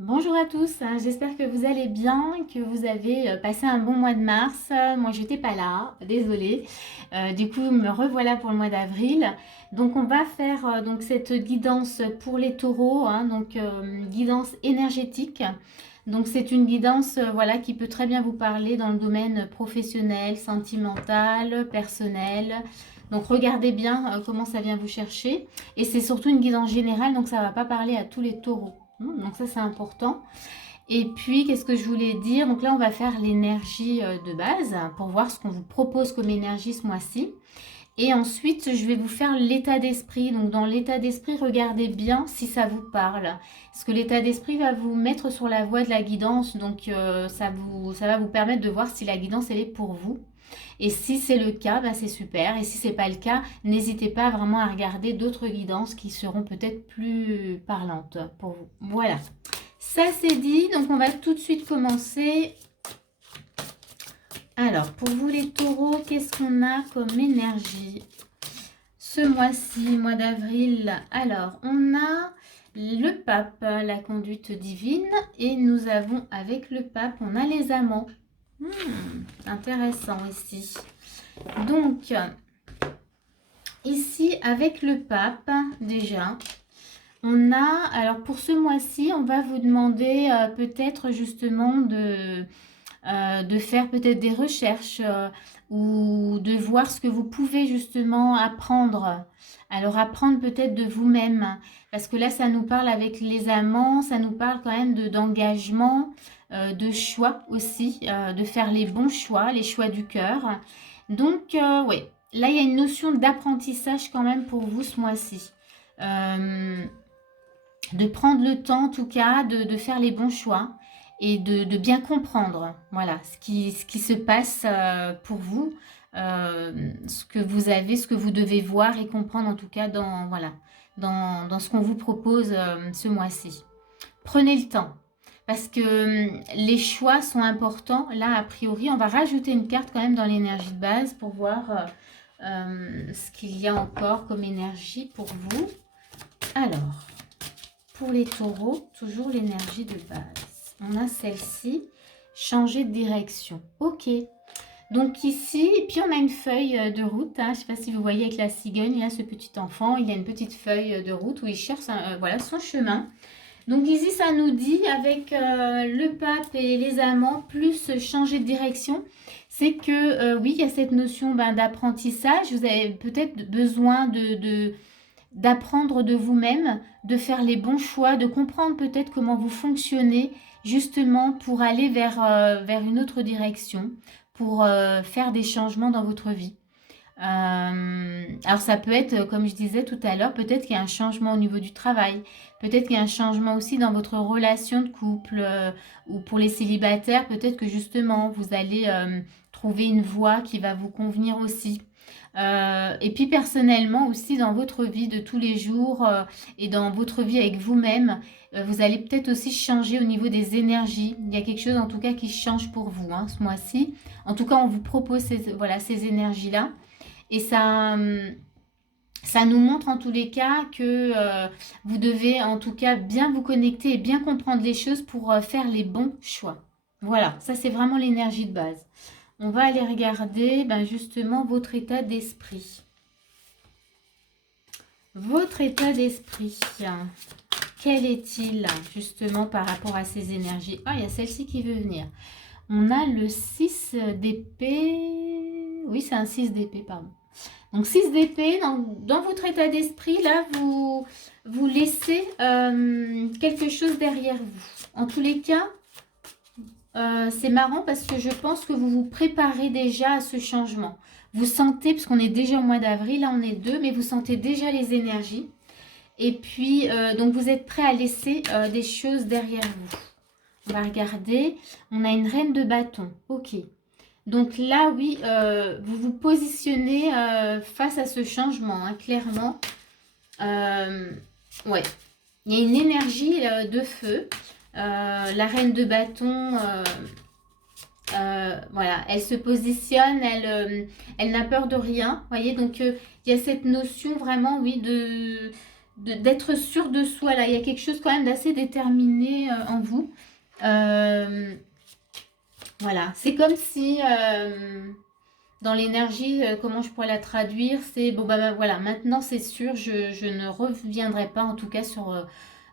Bonjour à tous, j'espère que vous allez bien, que vous avez passé un bon mois de mars. Moi, j'étais pas là, désolée. Du coup, me revoilà pour le mois d'avril. Donc, on va faire donc cette guidance pour les taureaux, donc guidance énergétique. Donc, c'est une guidance voilà, qui peut très bien vous parler dans le domaine professionnel, sentimental, personnel. Donc, regardez bien comment ça vient vous chercher. Et c'est surtout une guidance générale, donc ça ne va pas parler à tous les taureaux. Donc ça c'est important. Et puis qu'est-ce que je voulais dire? Donc là on va faire l'énergie de base pour voir ce qu'on vous propose comme énergie ce mois-ci. Et ensuite je vais vous faire l'état d'esprit. Donc dans l'état d'esprit, regardez bien si ça vous parle. Parce que l'état d'esprit va vous mettre sur la voie de la guidance. Donc ça va vous permettre de voir si la guidance elle est pour vous. Et si c'est le cas, bah c'est super. Et si c'est pas le cas, n'hésitez pas vraiment à regarder d'autres guidances qui seront peut-être plus parlantes pour vous. Voilà. Ça c'est dit, donc on va tout de suite commencer. Alors, pour vous les taureaux, qu'est-ce qu'on a comme énergie ce mois-ci, mois d'avril? Alors, on a le pape, la conduite divine, et nous avons avec le pape, on a les amants. Intéressant ici. Donc, ici, avec le pape, déjà, on a, alors pour ce mois-ci, on va vous demander peut-être justement de faire peut-être des recherches ou de voir ce que vous pouvez justement apprendre. Alors apprendre peut-être de vous-même, parce que là, ça nous parle avec les amants, ça nous parle quand même d'engagement, de choix aussi, de faire les bons choix, les choix du cœur. Donc, oui, là, il y a une notion d'apprentissage quand même pour vous ce mois-ci. Euh, de prendre le temps, en tout cas, de faire les bons choix et de bien comprendre, voilà, ce qui se passe pour vous, ce que vous avez, ce que vous devez voir et comprendre, en tout cas, dans, voilà, dans ce qu'on vous propose ce mois-ci. Prenez le temps. Parce que les choix sont importants. Là, a priori, on va rajouter une carte quand même dans l'énergie de base pour voir ce qu'il y a encore comme énergie pour vous. Alors, pour les taureaux, toujours l'énergie de base. On a celle-ci, changer de direction. Ok. Donc ici, et puis on a une feuille de route. Je ne sais pas si vous voyez avec la cigogne, là, ce petit enfant, il a une petite feuille de route où il cherche voilà, son chemin. Donc ici, ça nous dit, avec le pape et les amants, plus changer de direction, c'est que oui, il y a cette notion d'apprentissage. Vous avez peut-être besoin d'apprendre de vous-même, de faire les bons choix, de comprendre peut-être comment vous fonctionnez, justement pour aller vers une autre direction, pour faire des changements dans votre vie. Alors ça peut être, comme je disais tout à l'heure, peut-être qu'il y a un changement au niveau du travail, peut-être qu'il y a un changement aussi dans votre relation de couple, ou pour les célibataires, peut-être que justement vous allez trouver une voie qui va vous convenir aussi. Et puis personnellement aussi dans votre vie de tous les jours et dans votre vie avec vous-même, vous allez peut-être aussi changer au niveau des énergies. Il y a quelque chose en tout cas qui change pour vous ce mois-ci. En tout cas, on vous propose voilà, ces énergies-là. Et ça nous montre en tous les cas que vous devez en tout cas bien vous connecter et bien comprendre les choses pour faire les bons choix. Voilà, ça c'est vraiment l'énergie de base. On va aller regarder justement votre état d'esprit. Votre état d'esprit, quel est-il justement par rapport à ces énergies? Ah, il y a celle-ci qui veut venir. On a le 6 d'épée. Oui, c'est un 6 d'épée, pardon. Donc 6 d'épée, dans votre état d'esprit, là, vous laissez quelque chose derrière vous. En tous les cas, c'est marrant parce que je pense que vous vous préparez déjà à ce changement. Vous sentez, parce qu'on est déjà au mois d'avril, là on est 2, mais vous sentez déjà les énergies. Et puis, donc vous êtes prêt à laisser des choses derrière vous. On va regarder. On a une reine de bâton. Ok. Donc là, oui, vous vous positionnez face à ce changement, clairement. Ouais. Il y a une énergie de feu. La reine de bâton, voilà, elle se positionne, elle n'a peur de rien. Vous voyez, donc il y a cette notion vraiment, oui, d'être sûr de soi. Là, il y a quelque chose quand même d'assez déterminé en vous. Voilà, c'est comme si dans l'énergie, comment je pourrais la traduire, c'est bon bah, voilà, maintenant c'est sûr, je ne reviendrai pas en tout cas sur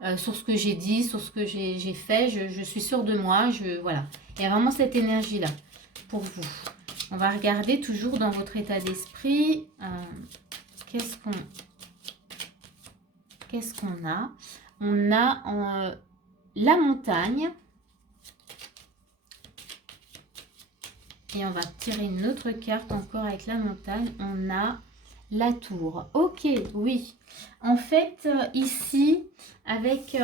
ce que j'ai dit, sur ce que j'ai fait, je suis sûre de moi, voilà. Il y a vraiment cette énergie-là pour vous. On va regarder toujours dans votre état d'esprit, qu'est-ce qu'on a? On a la montagne. Et on va tirer une autre carte encore avec la montagne. On a la tour. Ok, oui. En fait, ici, avec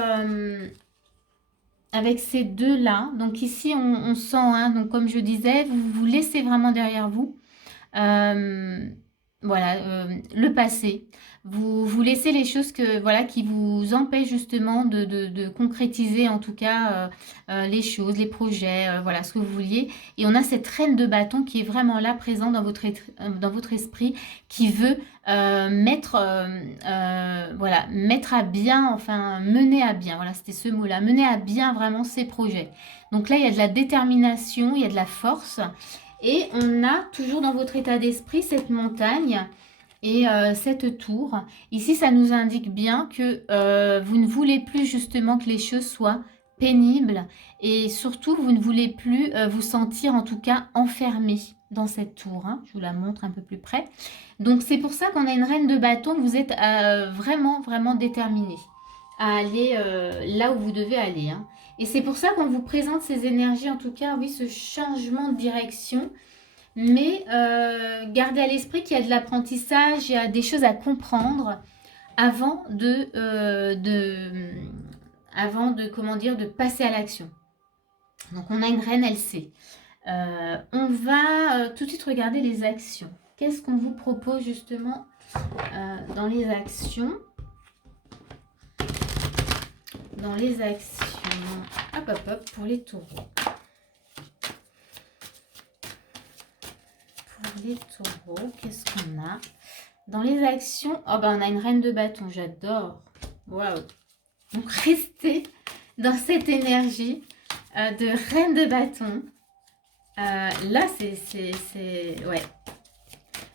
ces deux-là, donc ici, on sent, hein, donc comme je disais, vous vous laissez vraiment derrière vous. Voilà, le passé. Vous laissez les choses voilà, qui vous empêchent justement de concrétiser en tout cas les choses, les projets, voilà, ce que vous vouliez. Et on a cette reine de bâton qui est vraiment là, présente dans votre esprit, qui veut voilà, mettre à bien, enfin mener à bien, voilà, c'était ce mot-là, mener à bien vraiment ses projets. Donc là, il y a de la détermination, il y a de la force. Et on a toujours dans votre état d'esprit cette montagne et cette tour. Ici, ça nous indique bien que vous ne voulez plus justement que les choses soient pénibles. Et surtout, vous ne voulez plus vous sentir en tout cas enfermé dans cette tour. Hein. Je vous la montre un peu plus près. Donc, c'est pour ça qu'on a une reine de bâton. Vous êtes vraiment, vraiment déterminé à aller là où vous devez aller. Hein. Et c'est pour ça qu'on vous présente ces énergies, en tout cas, oui, ce changement de direction. Mais gardez à l'esprit qu'il y a de l'apprentissage, il y a des choses à comprendre avant comment dire, de passer à l'action. Donc, on a une reine, elle sait. On va tout de suite regarder les actions. Qu'est-ce qu'on vous propose justement dans les actions? Dans les actions, hop hop hop, pour les taureaux. Pour les taureaux, qu'est-ce qu'on a? Dans les actions, oh ben on a une reine de bâton, j'adore. Waouh. Donc restez dans cette énergie de reine de bâton. Là, c'est ouais.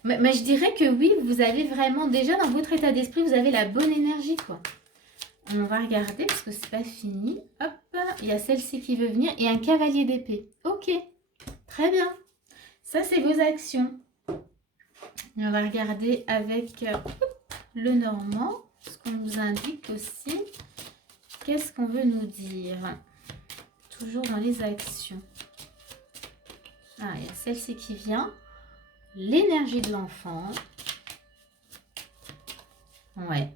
Mais je dirais que oui, vous avez vraiment, déjà dans votre état d'esprit, vous avez la bonne énergie, quoi. On va regarder parce que c'est pas fini. Hop, il y a celle-ci qui veut venir et un cavalier d'épée. Ok, très bien. Ça, c'est vos actions. Et on va regarder avec le normand, ce qu'on nous indique aussi. Qu'est-ce qu'on veut nous dire? Toujours dans les actions. Ah, il y a celle-ci qui vient. L'énergie de l'enfant. Ouais.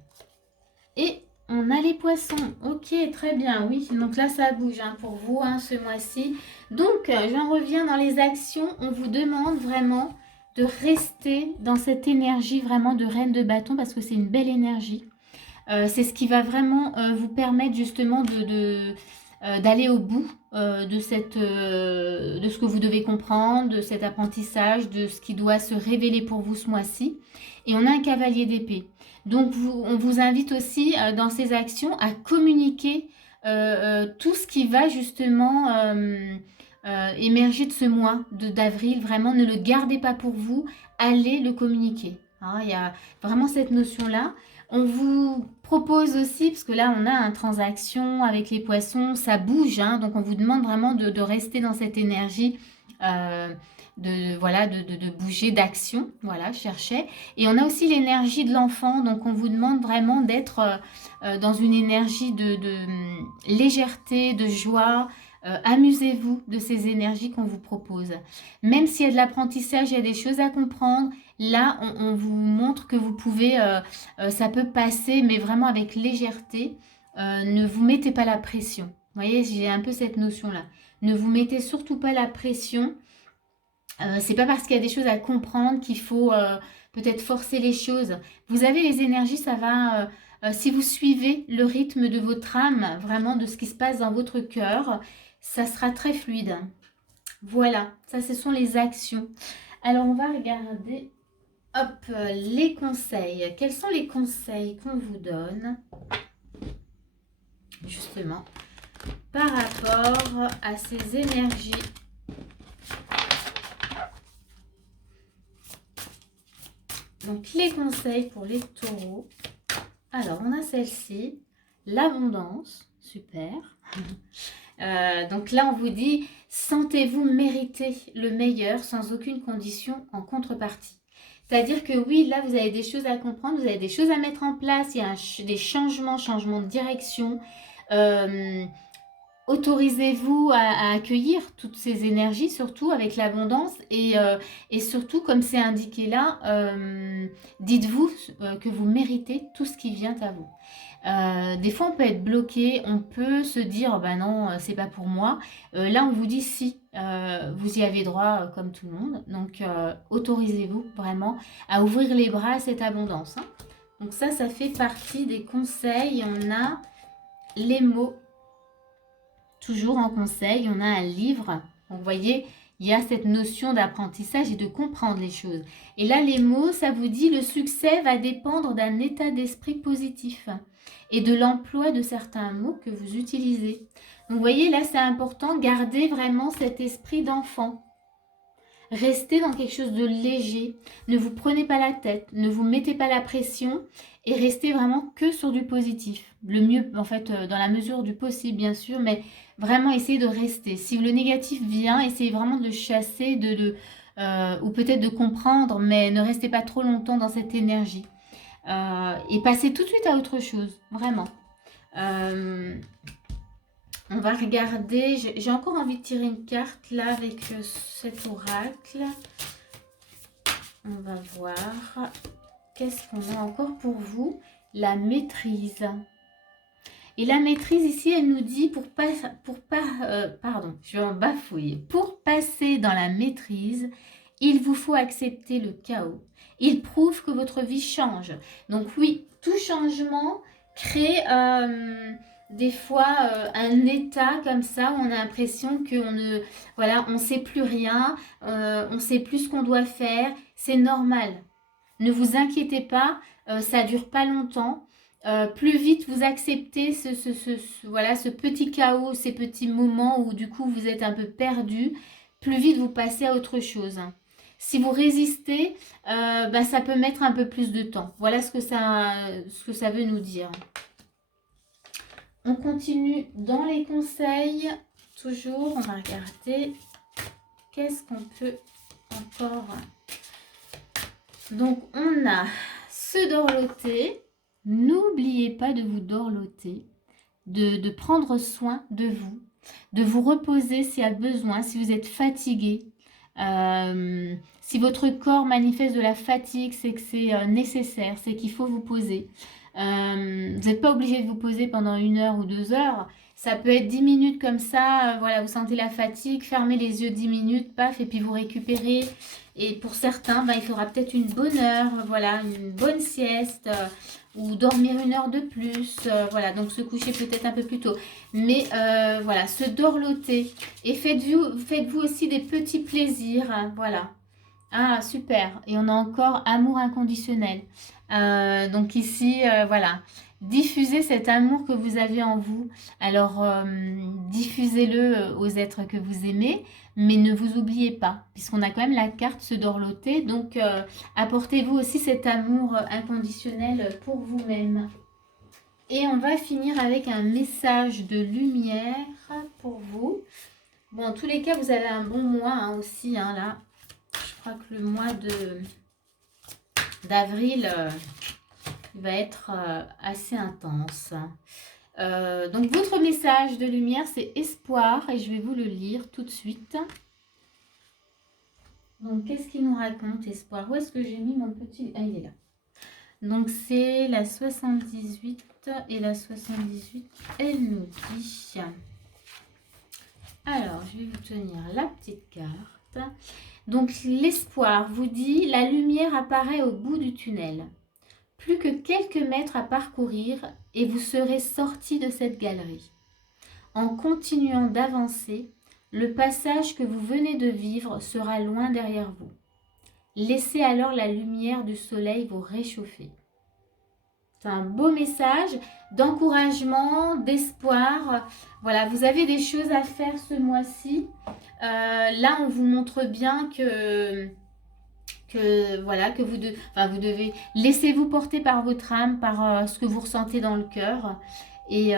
Et on a les poissons. Ok, très bien. Oui, donc là, ça bouge hein, pour vous hein, ce mois-ci. Donc, j'en reviens dans les actions. On vous demande vraiment de rester dans cette énergie vraiment de reine de bâton parce que c'est une belle énergie. C'est ce qui va vraiment vous permettre justement d'aller au bout de ce que vous devez comprendre, de cet apprentissage, de ce qui doit se révéler pour vous ce mois-ci. Et on a un cavalier d'épée. Donc, on vous invite aussi dans ces actions à communiquer tout ce qui va justement émerger de ce mois d'avril. Vraiment, ne le gardez pas pour vous, allez le communiquer. Hein, il y a vraiment cette notion-là. On vous propose aussi, parce que là, on a une transaction avec les poissons, ça bouge. Hein, donc, on vous demande vraiment de rester dans cette énergie de bouger, d'action, voilà, cherchez. Et on a aussi l'énergie de l'enfant, donc on vous demande vraiment d'être dans une énergie de légèreté, de joie. Amusez-vous de ces énergies qu'on vous propose. Même s'il y a de l'apprentissage, il y a des choses à comprendre. Là, on vous montre que vous pouvez, ça peut passer, mais vraiment avec légèreté. Ne vous mettez pas la pression. Vous voyez, j'ai un peu cette notion-là. Ne vous mettez surtout pas la pression. C'est pas parce qu'il y a des choses à comprendre qu'il faut peut-être forcer les choses. Vous avez les énergies, ça va... si vous suivez le rythme de votre âme, vraiment de ce qui se passe dans votre cœur, ça sera très fluide. Voilà, ça ce sont les actions. Alors on va regarder Hop, les conseils. Quels sont les conseils qu'on vous donne, justement, par rapport à ces énergies? Donc, les conseils pour les taureaux. Alors, on a celle-ci, l'abondance, super. Donc là, on vous dit, sentez-vous mériter le meilleur sans aucune condition en contrepartie. C'est-à-dire que oui, là, vous avez des choses à comprendre, vous avez des choses à mettre en place, il y a des changements de direction. Autorisez-vous à accueillir toutes ces énergies, surtout avec l'abondance. Et surtout, comme c'est indiqué là, dites-vous que vous méritez tout ce qui vient à vous. Des fois, on peut être bloqué, on peut se dire, bah non, c'est pas pour moi. Là, on vous dit si, vous y avez droit comme tout le monde. Donc, autorisez-vous vraiment à ouvrir les bras à cette abondance. Hein. Donc ça fait partie des conseils. On a les mots. Toujours en conseil, on a un livre. Donc, vous voyez, il y a cette notion d'apprentissage et de comprendre les choses. Et là, les mots, ça vous dit, le succès va dépendre d'un état d'esprit positif et de l'emploi de certains mots que vous utilisez. Donc, vous voyez, là, c'est important, gardez vraiment cet esprit d'enfant. Restez dans quelque chose de léger. Ne vous prenez pas la tête, ne vous mettez pas la pression et restez vraiment que sur du positif. Le mieux, en fait, dans la mesure du possible, bien sûr, mais vraiment essayez de rester. Si le négatif vient, essayez vraiment de le chasser, ou peut-être de comprendre, mais ne restez pas trop longtemps dans cette énergie. Et passez tout de suite à autre chose, vraiment. On va regarder, j'ai encore envie de tirer une carte là avec cet oracle. On va voir, qu'est-ce qu'on a encore pour vous? La maîtrise. Et la maîtrise ici, elle nous dit, pardon, je vais en bafouiller. Pour passer dans la maîtrise, il vous faut accepter le chaos. Il prouve que votre vie change. Donc oui, tout changement crée des fois un état comme ça où on a l'impression qu'on ne sait plus rien, on ne sait plus ce qu'on doit faire. C'est normal. Ne vous inquiétez pas, ça ne dure pas longtemps. Plus vite vous acceptez ce petit chaos, ces petits moments où du coup vous êtes un peu perdu, plus vite vous passez à autre chose. Si vous résistez, ça peut mettre un peu plus de temps. Voilà ce que ça veut nous dire. On continue dans les conseils. Toujours, on va regarder qu'est-ce qu'on peut encore. Donc, on a se dorloter. N'oubliez pas de vous dorloter, de prendre soin de vous reposer s'il y a besoin, si vous êtes fatigué. Si votre corps manifeste de la fatigue, c'est que c'est nécessaire, c'est qu'il faut vous poser. Vous n'êtes pas obligé de vous poser pendant 1 heure ou 2 heures. Ça peut être 10 minutes comme ça, voilà, vous sentez la fatigue, fermez les yeux 10 minutes, paf, et puis vous récupérez. Et pour certains, il faudra peut-être une bonne heure, voilà, une bonne sieste, ou dormir 1 heure de plus, voilà, donc se coucher peut-être un peu plus tôt. Mais voilà, se dorloter. Et faites-vous aussi des petits plaisirs, hein, voilà. Ah, super. Et on a encore amour inconditionnel. Donc ici, voilà. Diffusez cet amour que vous avez en vous. Alors, diffusez-le aux êtres que vous aimez, mais ne vous oubliez pas, puisqu'on a quand même la carte se dorloter. Donc, apportez-vous aussi cet amour inconditionnel pour vous-même. Et on va finir avec un message de lumière pour vous. Bon, en tous les cas, vous avez un bon mois hein, aussi, hein, là. Je crois que le mois d'avril va être assez intense. Donc, votre message de lumière, c'est espoir. Et je vais vous le lire tout de suite. Donc, qu'est-ce qu'il nous raconte, espoir? Où est-ce que j'ai mis mon petit... Ah, il est là. Donc, c'est la 78. Et la 78, elle nous dit... Alors, je vais vous tenir la petite carte. Donc, l'espoir vous dit, la lumière apparaît au bout du tunnel. Plus que quelques mètres à parcourir et vous serez sorti de cette galerie. En continuant d'avancer, le passage que vous venez de vivre sera loin derrière vous. Laissez alors la lumière du soleil vous réchauffer. C'est un beau message d'encouragement, d'espoir. Voilà, vous avez des choses à faire ce mois-ci. Là, on vous montre bien que voilà, que vous devez laissez-vous porter par votre âme, par ce que vous ressentez dans le cœur. Et,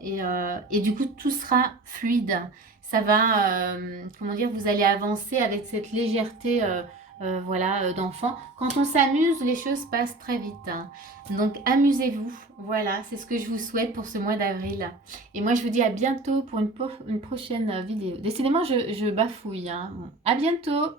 et du coup, tout sera fluide. Ça va, comment dire, vous allez avancer avec cette légèreté voilà, d'enfant. Quand on s'amuse, les choses passent très vite, hein. Donc, amusez-vous. Voilà, c'est ce que je vous souhaite pour ce mois d'avril. Et moi, je vous dis à bientôt pour une prochaine vidéo. Décidément, je bafouille, hein. Bon, à bientôt!